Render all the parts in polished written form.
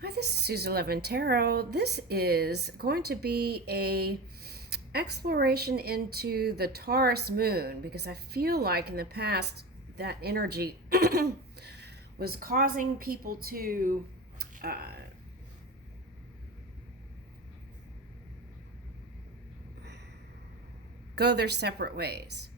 Hi, this is Susie Levin Tarot. This is going to be a exploration into the Taurus moon because I feel like in the past that energy was causing people to uh, go their separate ways.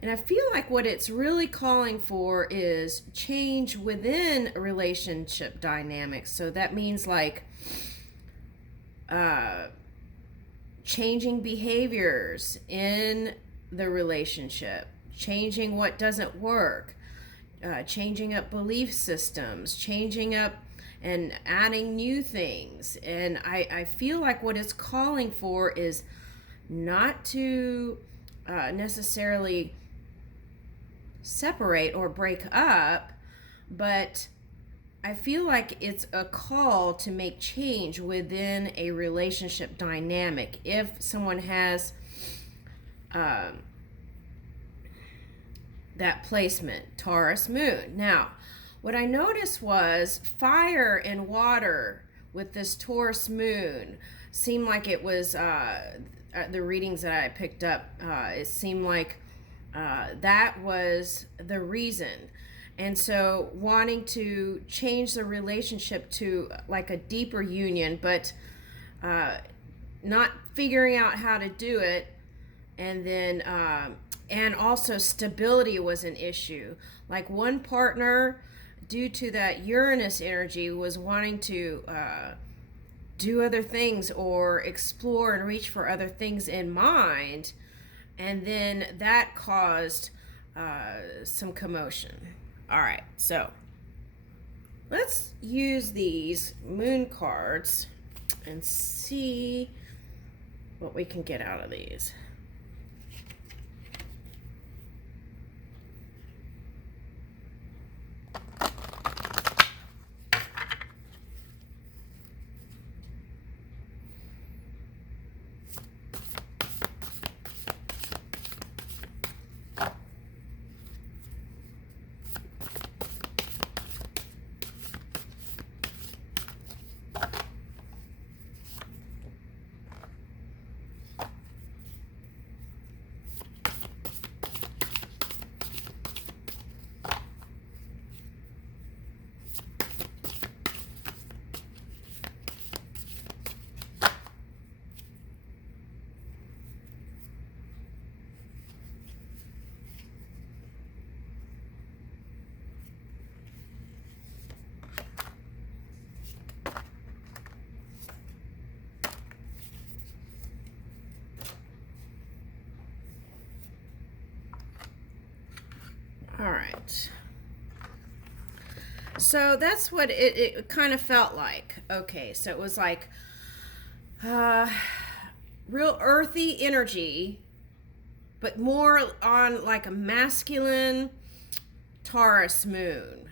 And I feel like what it's really calling for is change within a relationship dynamics. So that means like uh, changing behaviors in the relationship, changing what doesn't work, changing up belief systems, changing up and adding new things. And I feel like what it's calling for is not to necessarily separate or break up, but I feel like it's a call to make change within a relationship dynamic. If someone has um, that placement, Taurus moon. Now, what I noticed was fire and water with this Taurus moon seemed like it was the readings that I picked up. It seemed like that was the reason. And so wanting to change the relationship to like a deeper union, but not figuring out how to do it. And then, and also stability was an issue. Like one partner, due to that Uranus energy, was wanting to do other things or explore and reach for other things in mind. And then that caused some commotion. All right, so let's use these moon cards and see what we can get out of these. All right. So that's what it kind of felt like. Okay, so it was like uh, real earthy energy, but more on like a masculine Taurus moon,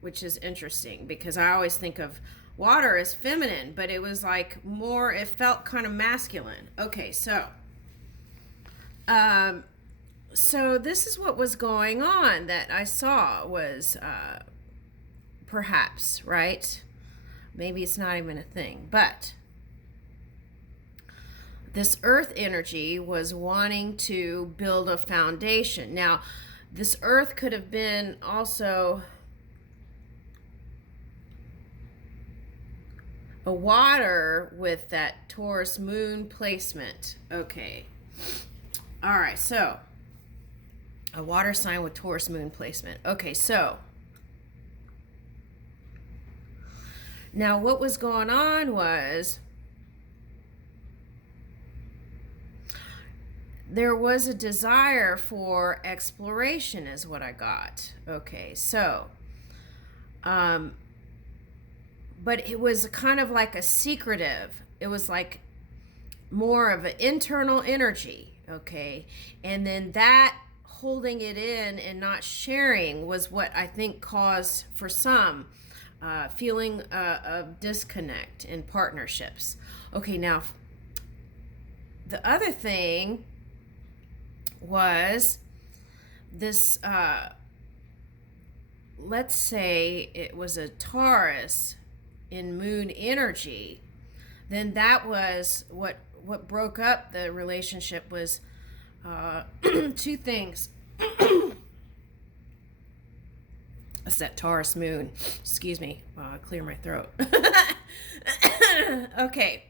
which is interesting because I always think of water as feminine, but it was like more, it felt kind of masculine. Okay, um, so this is what was going on that I saw was perhaps, right? Maybe it's not even a thing, but this earth energy was wanting to build a foundation. Now, this earth could have been also a water with that Taurus moon placement. Okay. All right, so a water sign with Taurus moon placement. Okay, so now what was going on was there was a desire for exploration is what I got. Okay, so but it was kind of like a secretive, it was like more of an internal energy. Okay, and then that holding it in and not sharing was what I think caused for some feeling of disconnect in partnerships. Okay, now the other thing was this let's say it was a Taurus in moon energy, then that was what broke up the relationship was two things. It's that Taurus moon. Excuse me. Clear my throat. Okay.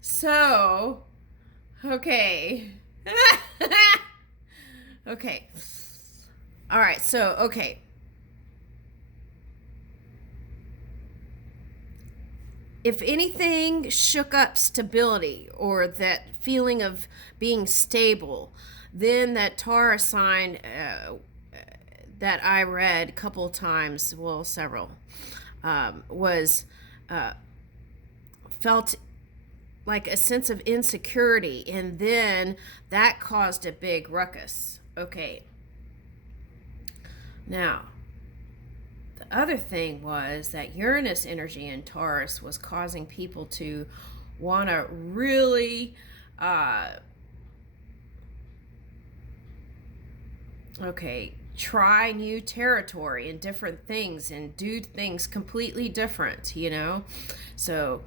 So, okay. Okay. All right. So, okay. If anything shook up stability or that feeling of being stable, then that Taurus sign that I read a couple of times, well, several, was felt like a sense of insecurity, and then that caused a big ruckus. Okay. Now, the other thing was that Uranus energy in Taurus was causing people to want to really, try new territory and different things and do things completely different, So,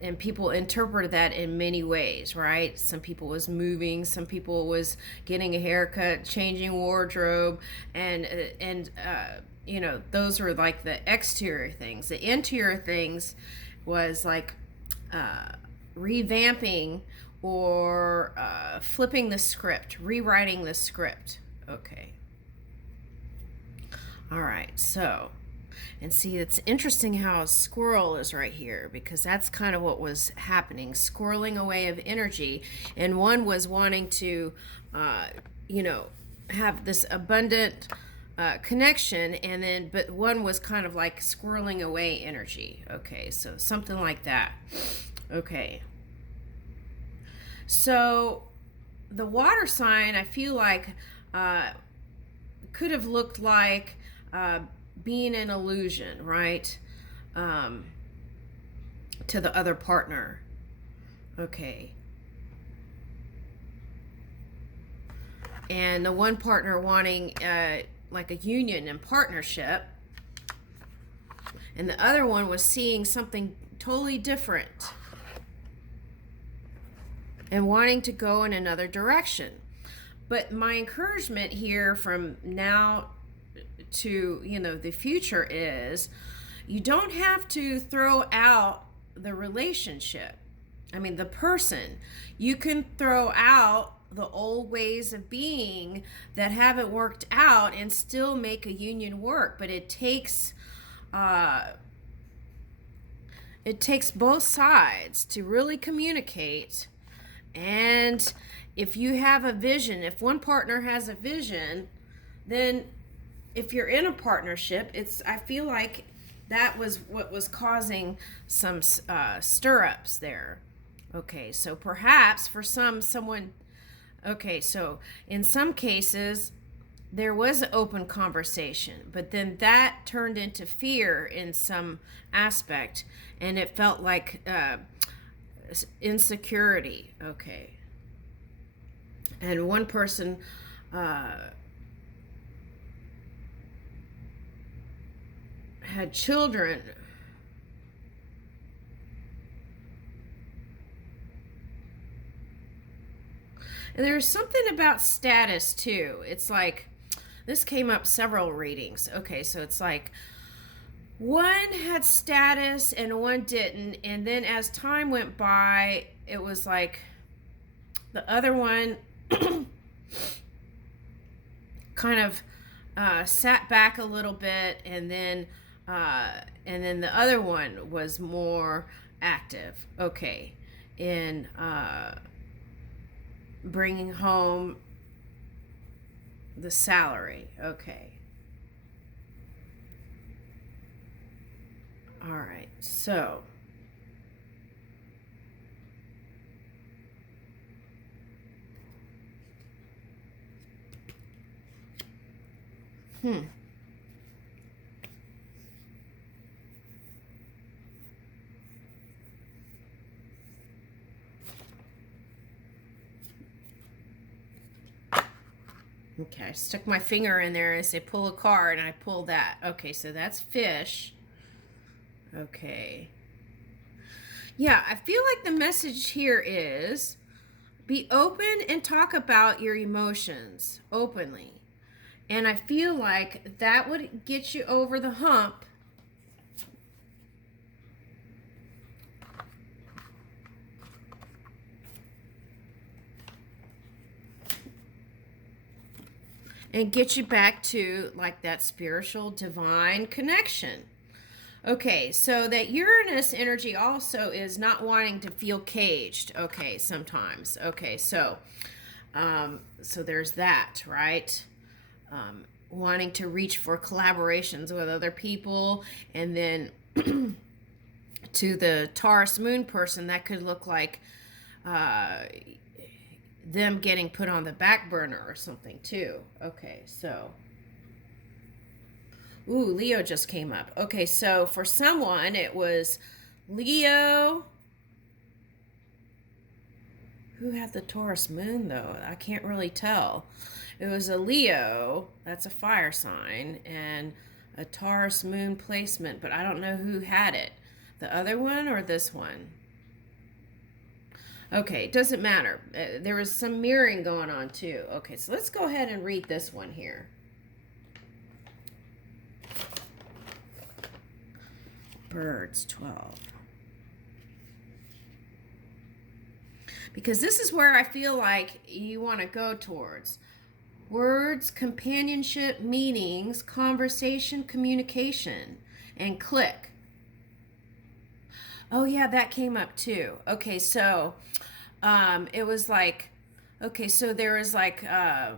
and people interpreted that in many ways, right? Some people was moving, some people was getting a haircut, changing wardrobe, and those were like the exterior things. The interior things was like revamping or flipping the script, rewriting the script. Okay. All right, so, and see, it's interesting how a squirrel is right here, because that's kind of what was happening, squirreling away of energy. And one was wanting to, have this abundant connection, and then, but one was kind of like squirreling away energy. Okay, so something like that. Okay. So the water sign, I feel like, could have looked like being an illusion, right? To the other partner. Okay. And the one partner wanting like a union and partnership, and the other one was seeing something totally different and wanting to go in another direction. But my encouragement here from now to the future is, you don't have to throw out the relationship. I mean, the person. You can throw out the old ways of being that haven't worked out and still make a union work. But it takes both sides to really communicate. And if you have a vision, if one partner has a vision, then if you're in a partnership, I feel like that was what was causing some stir-ups there. Okay, so perhaps for someone, okay, so in some cases, there was an open conversation, but then that turned into fear in some aspect, and it felt like insecurity. Okay. And one person had children. And there's something about status too. It's like, this came up several readings. Okay, so it's like one had status and one didn't. And then as time went by, it was like the other one kind of sat back a little bit, and then the other one was more active. Okay, in bringing home the salary. Okay. All right. So, Okay, I stuck my finger in there and I say pull a card, and I pull that. Okay, so that's fish. Okay. Yeah, I feel like the message here is be open and talk about your emotions openly. And I feel like that would get you over the hump and get you back to like that spiritual divine connection. Okay, so that Uranus energy also is not wanting to feel caged. Okay, sometimes. Okay, so there's that, right? Wanting to reach for collaborations with other people, and then to the Taurus moon person, that could look like them getting put on the back burner or something too. Okay, so ooh, Leo just came up. Okay, so for someone it was Leo. Who had the Taurus moon though? I can't really tell. It was a Leo, that's a fire sign, and a Taurus moon placement, but I don't know who had it. The other one or this one? Okay, it doesn't matter. There was some mirroring going on too. Okay, so let's go ahead and read this one here. Birds 12. Because this is where I feel like you want to go towards. Words, companionship, meanings, conversation, communication, and click. Oh yeah, that came up too. Okay, so it was like, okay, so there was like, there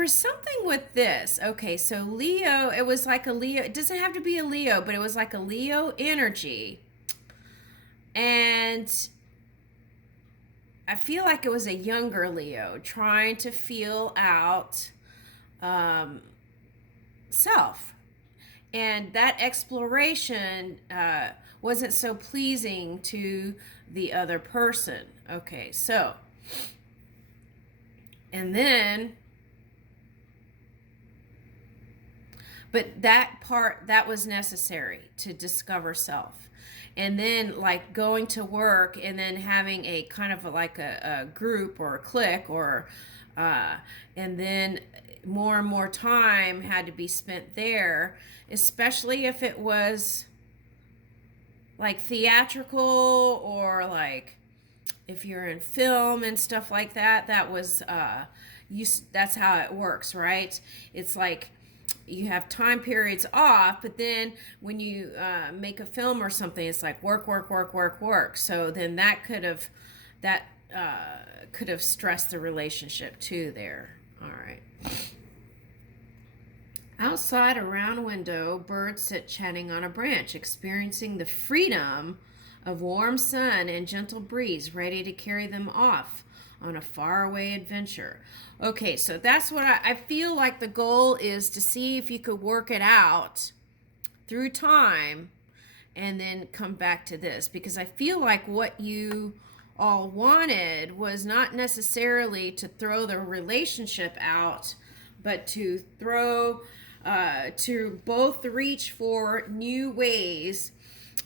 was something with this. Okay, so Leo, it was like a Leo, it doesn't have to be a Leo, but it was like a Leo energy. And I feel like it was a younger Leo trying to feel out self. And that exploration wasn't so pleasing to the other person. Okay, so, and then, but that part, that was necessary to discover self. And then like going to work and then having a kind of like a group or a clique or and then more and more time had to be spent there, especially if it was like theatrical or like if you're in film and stuff like that. That was that's how it works, right? It's like you have time periods off, but then when you make a film or something, it's like work, work, work, work, work. So then that could have stressed the relationship too there. All right. Outside, around a window, birds sit chatting on a branch, experiencing the freedom of warm sun and gentle breeze ready to carry them off on a faraway adventure. Okay, so that's what I feel like the goal is, to see if you could work it out through time and then come back to this, because I feel like what you all wanted was not necessarily to throw the relationship out, but to both reach for new ways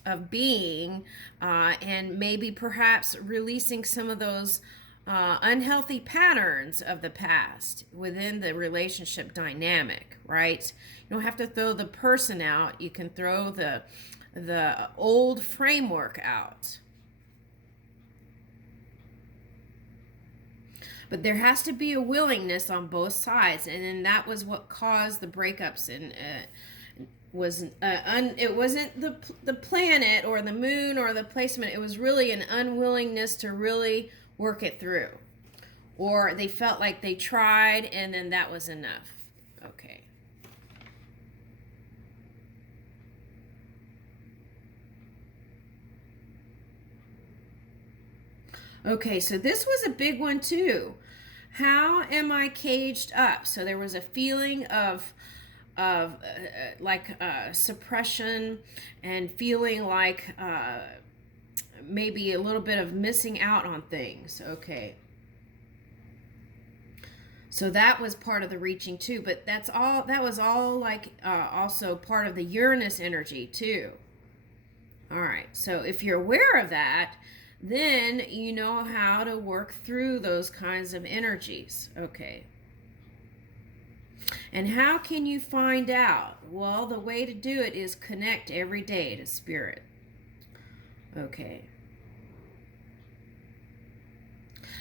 of being, and maybe perhaps releasing some of those unhealthy patterns of the past within the relationship dynamic, right? You don't have to throw the person out. You can throw the old framework out. But there has to be a willingness on both sides, and then that was what caused the breakups. And it wasn't the planet or the moon or the placement. It was really an unwillingness to really work it through, or they felt like they tried and then that was enough. Okay. Okay, so this was a big one too. How am I caged up? So there was a feeling of suppression, and feeling like maybe a little bit of missing out on things. Okay. So that was part of the reaching too, but that was all like also part of the Uranus energy too. All right, so if you're aware of that, then you know how to work through those kinds of energies. Okay. And how can you find out? Well, the way to do it is connect every day to spirit. Okay.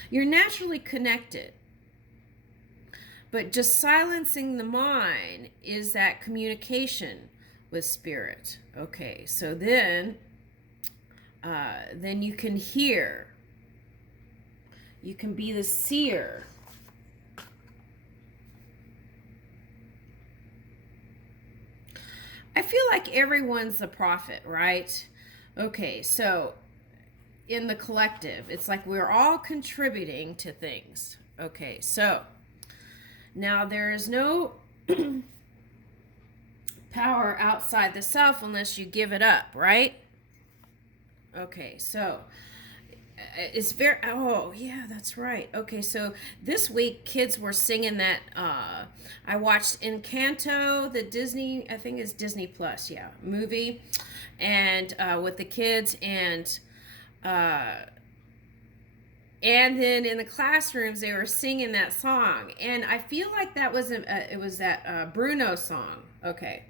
You're naturally connected, but just silencing the mind is that communication with spirit. Okay, so then you can hear. You can be the seer. I feel like everyone's the prophet, right? Okay, so in the collective, it's like we're all contributing to things. Okay, so now there is no power outside the self unless you give it up, right? Okay, so it's very, oh yeah, that's right. Okay, so this week kids were singing that I watched Encanto, the Disney, I think it's Disney Plus, yeah, movie, and with the kids, and then in the classrooms they were singing that song, and I feel like that was it was that Bruno song. Okay.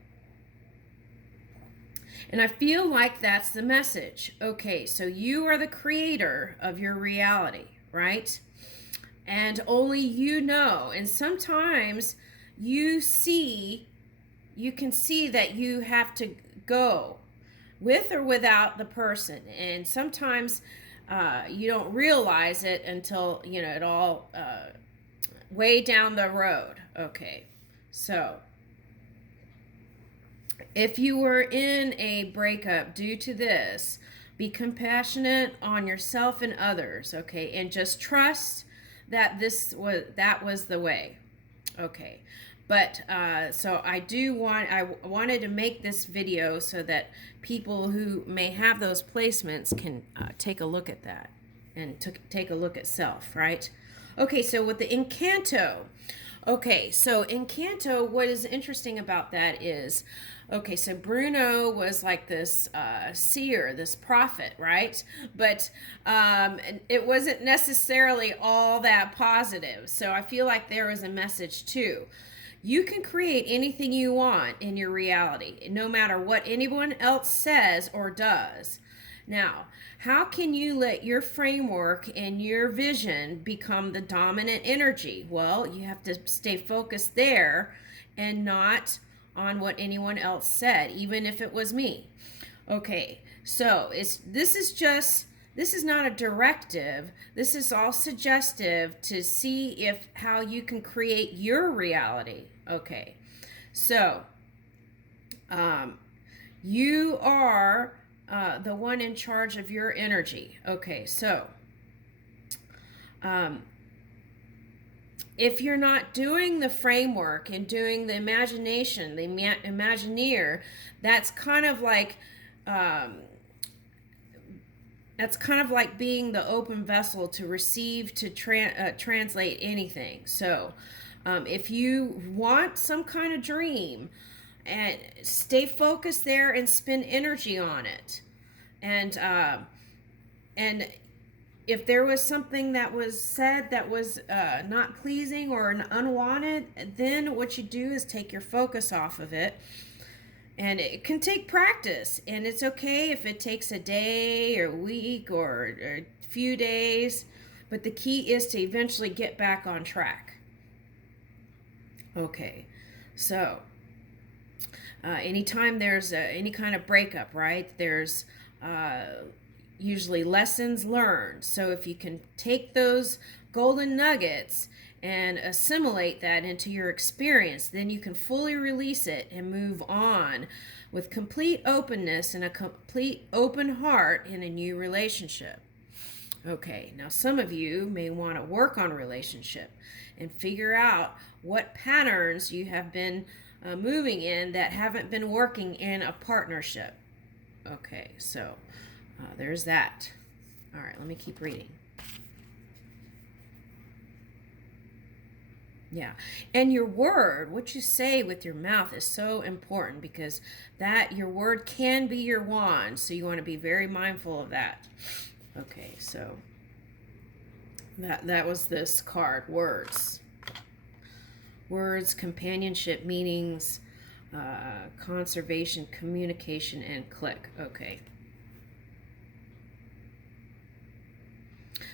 And I feel like that's the message. Okay, so you are the creator of your reality, right? And only you know. And sometimes you can see that you have to go with or without the person. And sometimes you don't realize it until, it all way down the road. Okay, so if you were in a breakup due to this, be compassionate on yourself and others, okay? And just trust that that was the way. Okay. But so I wanted to make this video so that people who may have those placements can take a look at that and take a look at self, right? Okay, so with the Encanto. Okay, so Encanto, what is interesting about that is, okay, so Bruno was like this seer, this prophet, right? But it wasn't necessarily all that positive. So I feel like there was a message too. You can create anything you want in your reality, no matter what anyone else says or does. Now, how can you let your framework and your vision become the dominant energy? Well, you have to stay focused there and not on what anyone else said, even if it was me. Okay, so this is not a directive. This is all suggestive to see how you can create your reality. Okay, so you are the one in charge of your energy. Okay, so if you're not doing the framework and doing the imagination, the Imagineer, that's kind of like being the open vessel to receive, to translate anything. So if you want some kind of dream, and stay focused there and spend energy on it. And if there was something that was said that was not pleasing or unwanted, then what you do is take your focus off of it. And it can take practice, and it's okay if it takes a day or a week or a few days, but the key is to eventually get back on track. Okay, so anytime there's any kind of breakup, right, there's usually lessons learned. So if you can take those golden nuggets and assimilate that into your experience, then you can fully release it and move on with complete openness and a complete open heart in a new relationship. Okay, now some of you may want to work on a relationship and figure out what patterns you have been moving in that haven't been working in a partnership. Okay, so there's that. All right, let me keep reading. Yeah. And your word, what you say with your mouth is so important because that your word can be your wand. So you want to be very mindful of that. Okay, so that was this card, words. Words, companionship, meanings, conservation, communication, and click. Okay.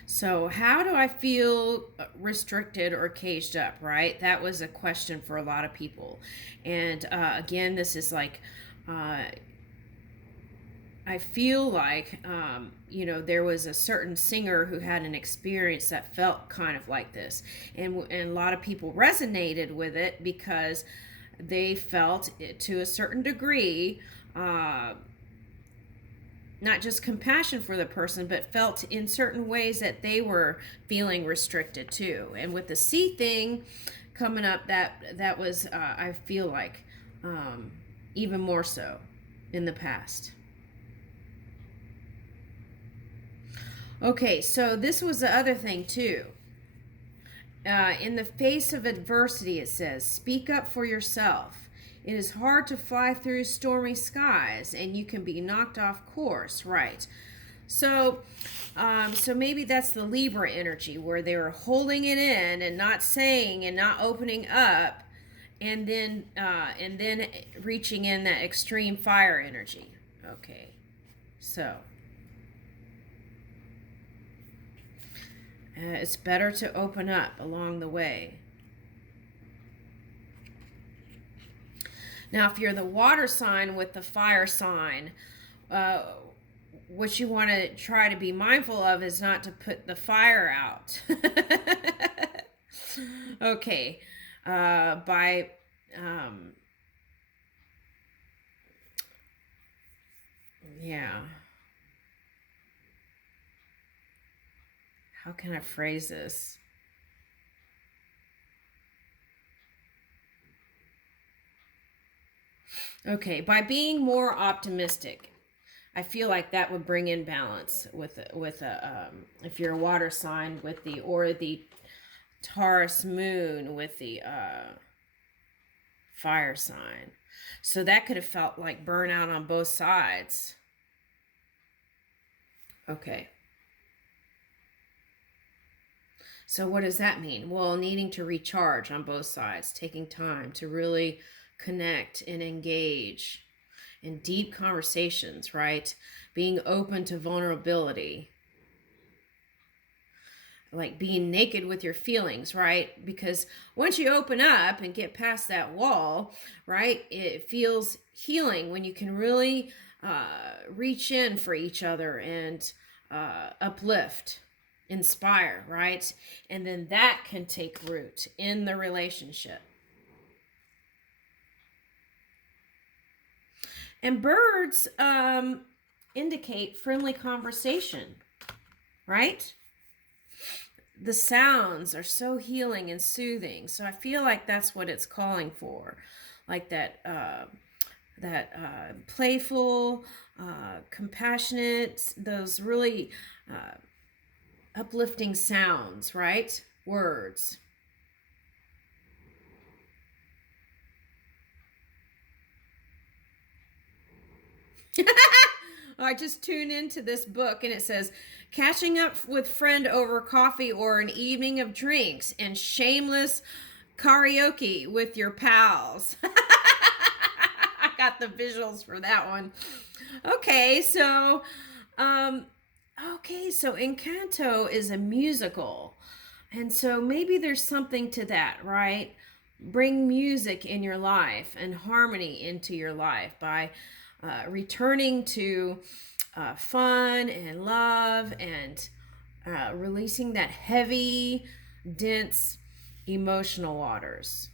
So, how do I feel restricted or caged up, right? That was a question for a lot of people. And again, this is like, I feel like, there was a certain singer who had an experience that felt kind of like this. And a lot of people resonated with it because they felt it to a certain degree. Not just compassion for the person, but felt in certain ways that they were feeling restricted too. And with the C thing coming up, that was I feel like even more so in the past. Okay, so this was the other thing too. In the face of adversity, it says, speak up for yourself. It is hard to fly through stormy skies, and you can be knocked off course, right? So, so maybe that's the Libra energy where they were holding it in and not saying and not opening up, and then reaching in that extreme fire energy. Okay, so it's better to open up along the way. Now, if you're the water sign with the fire sign, what you want to try to be mindful of is not to put the fire out. Okay. Yeah. How can I phrase this? Okay, by being more optimistic. I feel like that would bring in balance with if you're a water sign with the Taurus moon with the fire sign. So that could have felt like burnout on both sides. Okay. So what does that mean? Well, needing to recharge on both sides, taking time to really connect and engage in deep conversations, right? Being open to vulnerability. Like being naked with your feelings, right? Because once you open up and get past that wall, right, it feels healing when you can really reach in for each other and uplift, inspire, right? And then that can take root in the relationship. And birds indicate friendly conversation, right? The sounds are so healing and soothing. So I feel like that's what it's calling for. Like that playful, compassionate, those really uplifting sounds, right? Words. I just tuned into this book and it says catching up with friend over coffee or an evening of drinks and shameless karaoke with your pals. I got the visuals for that one. Okay, so Encanto is a musical. And so maybe there's something to that, right? Bring music in your life and harmony into your life by returning to fun and love and releasing that heavy, dense emotional waters.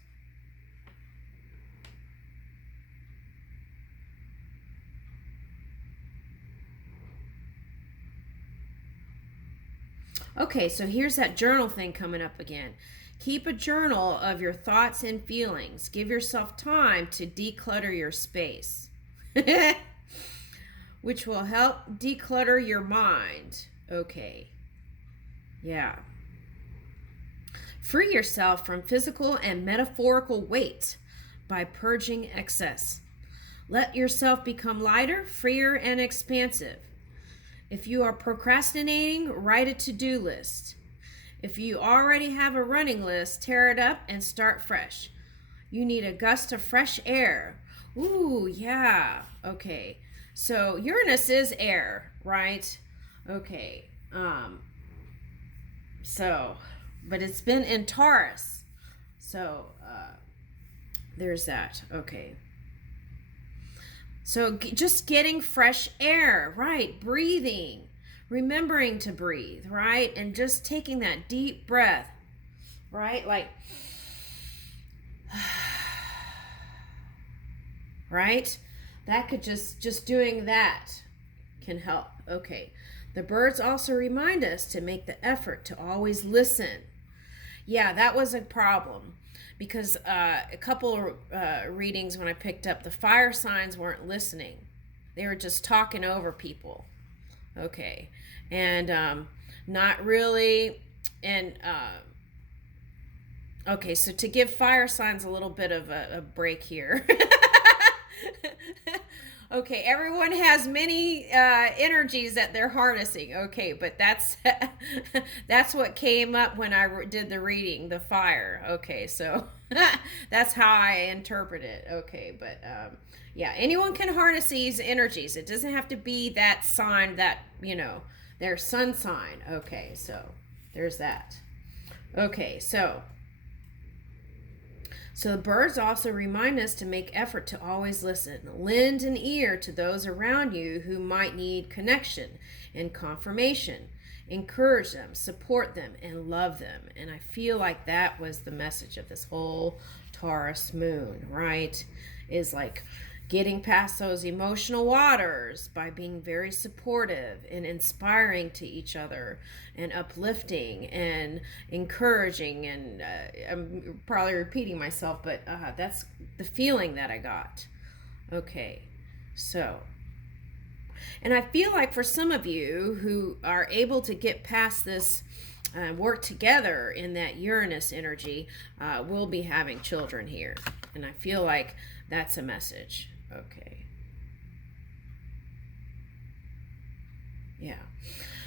Okay, so here's that journal thing coming up again. Keep a journal of your thoughts and feelings. Give yourself time to declutter your space, which will help declutter your mind. Okay, yeah. Free yourself from physical and metaphorical weight by purging excess. Let yourself become lighter, freer, and expansive. If you are procrastinating, write a to-do list. If you already have a running list, tear it up and start fresh. You need a gust of fresh air. Ooh, yeah. Okay. So Uranus is air, right? Okay. But it's been in Taurus. So, there's that. Okay. So just getting fresh air, right? Breathing, remembering to breathe, right? And just taking that deep breath, right? Like, right? That could just doing that can help. Okay. The birds also remind us to make the effort to always listen. Yeah, that was a problem because a couple readings when I picked up, the fire signs weren't listening. They were just talking over people. Okay. And not really. And okay, so to give fire signs a little bit of a break here. Okay, everyone has many energies that they're harnessing. Okay, but that's that's what came up when I did the reading, the fire. Okay, so that's how I interpret it. Okay, but yeah, anyone can harness these energies. It doesn't have to be that sign that, their sun sign. Okay, so there's that. Okay, so the birds also remind us to make effort to always listen. Lend an ear to those around you who might need connection and confirmation. Encourage them, support them, and love them. And I feel like that was the message of this whole Taurus moon, right? Is like getting past those emotional waters by being very supportive and inspiring to each other and uplifting and encouraging. And I'm probably repeating myself, but that's the feeling that I got. Okay, so, and I feel like for some of you who are able to get past this, work together in that Uranus energy, we'll be having children here. And I feel like that's a message. Okay. Yeah.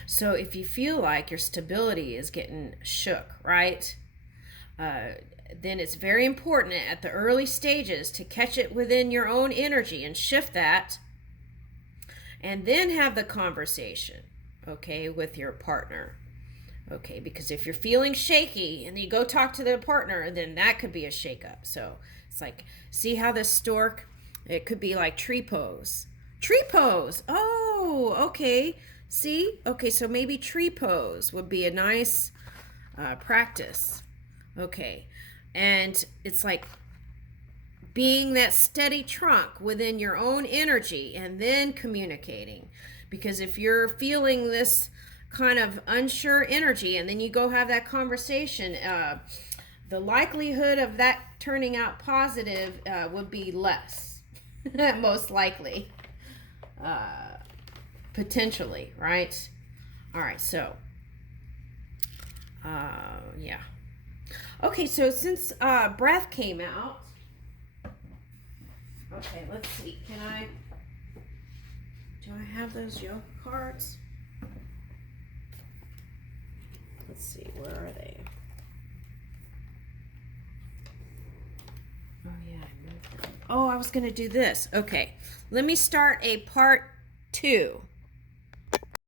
So if you feel like your stability is getting shook, right? Then it's very important at the early stages to catch it within your own energy and shift that. And then have the conversation, okay, with your partner. Okay, because if you're feeling shaky and you go talk to the partner, then that could be a shakeup. So it's like, see how this stork, it could be like tree pose. Tree pose. Oh, okay. See? Okay, so maybe tree pose would be a nice practice. Okay. And it's like being that steady trunk within your own energy and then communicating. Because if you're feeling this kind of unsure energy and then you go have that conversation, the likelihood of that turning out positive would be less. Most likely. Potentially, right? All right, so yeah. Okay, so since breath came out, okay, let's see. Do I have those yoga cards? Let's see, where are they? Oh yeah, I moved them. Oh, I was gonna do this. Okay, let me start a part 2.